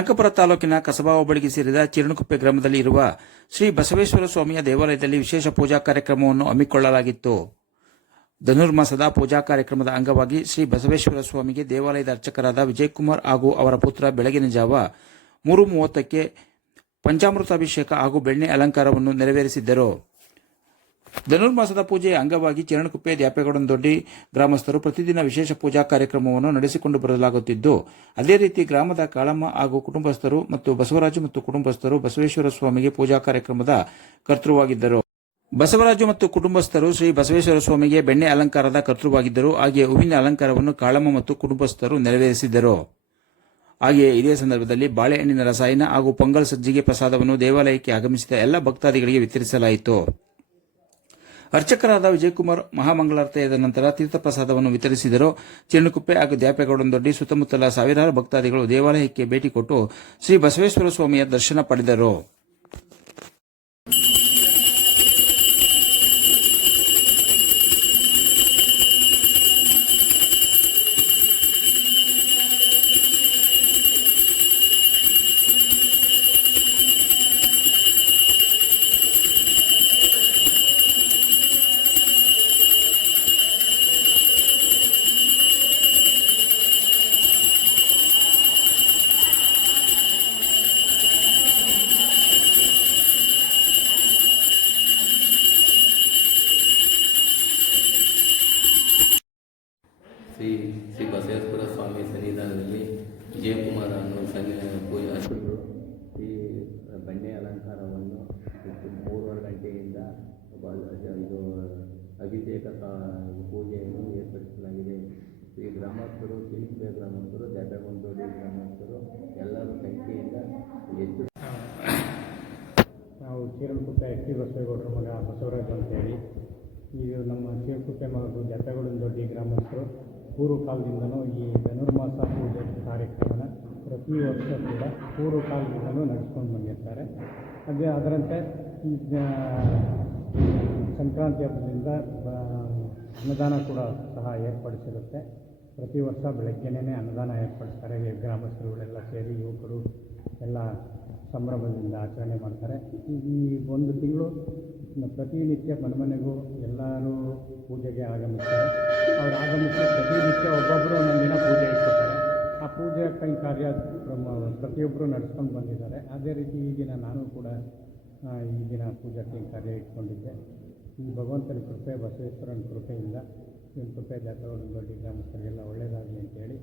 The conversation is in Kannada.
ಕನಕಪುರ ತಾಲೂಕಿನ ಕಸಬಾ ಹೋಬಳಿಗೆ ಸೇರಿದ ಚಿರಣಕುಪ್ಪೆ ಗ್ರಾಮದಲ್ಲಿ ಇರುವ ಶ್ರೀ ಬಸವೇಶ್ವರ ಸ್ವಾಮಿಯ ದೇವಾಲಯದಲ್ಲಿ ವಿಶೇಷ ಪೂಜಾ ಕಾರ್ಯಕ್ರಮವನ್ನು ಹಮ್ಮಿಕೊಳ್ಳಲಾಗಿತ್ತು. ಧನುರ್ಮಾಸದ ಪೂಜಾ ಕಾರ್ಯಕ್ರಮದ ಅಂಗವಾಗಿ ಶ್ರೀ ಬಸವೇಶ್ವರ ಸ್ವಾಮಿಗೆ ದೇವಾಲಯದ ಅರ್ಚಕರಾದ ವಿಜಯಕುಮಾರ್ ಹಾಗೂ ಅವರ ಪುತ್ರ ಬೆಳಗಿನ ಜಾವ 3:30ಕ್ಕೆ ಪಂಚಾಮೃತಾಭಿಷೇಕ ಹಾಗೂ ಬೆಣ್ಣೆ ಅಲಂಕಾರವನ್ನು ನೆರವೇರಿಸಿದ್ದರು. ಧನುರ್ಮಾಸದ ಪೂಜೆಯ ಅಂಗವಾಗಿ ಚಿರಣಕುಪ್ಪೆ ದ್ಯಾಪೇಗೌಡನದೊಡ್ಡಿ ಗ್ರಾಮಸ್ಥರು ಪ್ರತಿದಿನ ವಿಶೇಷ ಪೂಜಾ ಕಾರ್ಯಕ್ರಮವನ್ನು ನಡೆಸಿಕೊಂಡು ಬರಲಾಗುತ್ತಿದ್ದು, ಅದೇ ರೀತಿ ಗ್ರಾಮದ ಕಾಳಮ್ಮ ಹಾಗೂ ಕುಟುಂಬಸ್ಥರು ಮತ್ತು ಬಸವರಾಜು ಮತ್ತು ಕುಟುಂಬಸ್ಥರು ಬಸವೇಶ್ವರ ಸ್ವಾಮಿಗೆ ಪೂಜಾ ಕಾರ್ಯಕ್ರಮದ ಕರ್ತೃವಾಗಿದ್ದರು. ಬಸವರಾಜು ಮತ್ತು ಕುಟುಂಬಸ್ಥರು ಶ್ರೀ ಬಸವೇಶ್ವರ ಸ್ವಾಮಿಗೆ ಬೆಣ್ಣೆ ಅಲಂಕಾರದ ಕರ್ತೃವಾಗಿದ್ದರು. ಹಾಗೆಯೇ ಹೂವಿನ ಅಲಂಕಾರವನ್ನು ಕಾಳಮ್ಮ ಮತ್ತು ಕುಟುಂಬಸ್ಥರು ನೆರವೇರಿಸಿದ್ದರು. ಹಾಗೆಯೇ ಇದೇ ಸಂದರ್ಭದಲ್ಲಿ ಬಾಳೆಹಣ್ಣಿನ ರಸಾಯನ ಹಾಗೂ ಪೊಂಗಲ್ ಸಜ್ಜಿಗೆ ಪ್ರಸಾದವನ್ನು ದೇವಾಲಯಕ್ಕೆ ಆಗಮಿಸಿದ ಎಲ್ಲ ಭಕ್ತಾದಿಗಳಿಗೆ ವಿತರಿಸಲಾಯಿತು. ಅರ್ಚಕರಾದ ವಿಜಯಕುಮಾರ್ ಮಹಾಮಂಗಳಾರತಿಯಾದ ನಂತರ ತೀರ್ಥಪ್ರಸಾದವನ್ನು ವಿತರಿಸಿದರು. ಚಿರಣಕುಪ್ಪೆ ಹಾಗೂ ದ್ಯಾಪೇಗೌಡನದೊಡ್ಡಿ ಸುತ್ತಮುತ್ತಲ ಸಾವಿರಾರು ಭಕ್ತಾದಿಗಳು ದೇವಾಲಯಕ್ಕೆ ಭೇಟಿ ಕೊಟ್ಟು ಶ್ರೀ ಬಸವೇಶ್ವರ ಸ್ವಾಮಿಯ ದರ್ಶನ ಪಡೆದರು. ಶ್ರೀ ಬಸವೇಶ್ವರ ಸ್ವಾಮಿ ಸನ್ನಿಧಾನದಲ್ಲಿ ವಿಜಯಕುಮಾರ್ ಅನ್ನೋ ಅರ್ಚಕರು ಈ ಬೆಣ್ಣೆ ಅಲಂಕಾರವನ್ನು 3:30 ಗಂಟೆಯಿಂದ ಇದು ಅಭಿಷೇಕ ಪೂಜೆಯನ್ನು ಏರ್ಪಡಿಸಲಾಗಿದೆ. ಈ ಗ್ರಾಮಸ್ಥರು, ಚಿರಣಕುಪ್ಪೆ ಗ್ರಾಮಸ್ಥರು, ದ್ಯಾಪೇಗೌಡನದೊಡ್ಡಿ ಗ್ರಾಮಸ್ಥರು ಎಲ್ಲರ ಸಂಖ್ಯೆಯಿಂದ ಹೆಚ್ಚು. ನಾವು ಚಿರಣಕುಪ್ಪೆ ಶ್ರೀ ಬಸವೇಗೌಡರ ಮಗ ಬಸವರಾಜ್ ಅಂತೇಳಿ, ಈಗ ನಮ್ಮ ಚಿರಣಕುಪ್ಪೆ ಹಾಗೂ ದ್ಯಾಪೇಗೌಡನದೊಡ್ಡಿ ಗ್ರಾಮಸ್ಥರು ಪೂರ್ವ ಕಾಲದಿಂದಲೂ ಈ ಧನುರ್ಮಾಸ ಪೂಜೆ ಕಾರ್ಯಕ್ರಮನ ಪ್ರತಿ ವರ್ಷ ಕೂಡ ಪೂರ್ವ ಕಾಲದಿಂದಲೂ ನಡೆಸ್ಕೊಂಡು ಬಂದಿರ್ತಾರೆ. ಅದರಂತೆ ಈಗ ಸಂಕ್ರಾಂತಿ ಹಬ್ಬದಿಂದ ಅನ್ನದಾನ ಕೂಡ ಸಹ ಏರ್ಪಡಿಸಿರುತ್ತೆ. ಪ್ರತಿ ವರ್ಷ ಬೆಳಗ್ಗೆನೇ ಅನ್ನದಾನ ಏರ್ಪಡಿಸ್ತಾರೆ. ಗ್ರಾಮಸ್ಥರುಗಳೆಲ್ಲ ಸೇರಿ ಯುವಕರು ಎಲ್ಲ ಸಂಭ್ರಮದಿಂದ ಆಚರಣೆ ಮಾಡ್ತಾರೆ. ಈ ಒಂದು ತಿಂಗಳು ಪ್ರತಿನಿತ್ಯ ಮನೆಗೂ ಎಲ್ಲರೂ ಪೂಜೆಗೆ ಆಗಮಿಸ್ತಾರೆ. ಅವ್ರು ಆಗಮಿಸಿ ಪ್ರತಿನಿತ್ಯ ಒಬ್ಬೊಬ್ಬರು ಒಂದೊಂದು ದಿನ ಪೂಜೆ ಇಟ್ಕೊತಾರೆ. ಆ ಪೂಜೆ ಕಾರ್ಯ ಪ್ರತಿಯೊಬ್ಬರು ನಡೆಸ್ಕೊಂಡು ಬಂದಿದ್ದಾರೆ. ಅದೇ ರೀತಿ ಈಗಿನ ನಾನು ಕೂಡ ಈಗಿನ ಪೂಜಾ ಕಾರ್ಯ ಇಟ್ಕೊಂಡಿದ್ದೆ. ಈ ಭಗವಂತನ ಕೃಪೆ, ಬಸವೇಶ್ವರನ ಕೃಪೆಯಿಂದ ಚಿರಣಕುಪ್ಪೆ ದ್ಯಾಪೇಗೌಡನದೊಡ್ಡಿ ಗ್ರಾಮಸ್ಥರಿಗೆಲ್ಲ ಒಳ್ಳೆಯದಾಗಲಿ ಅಂತೇಳಿ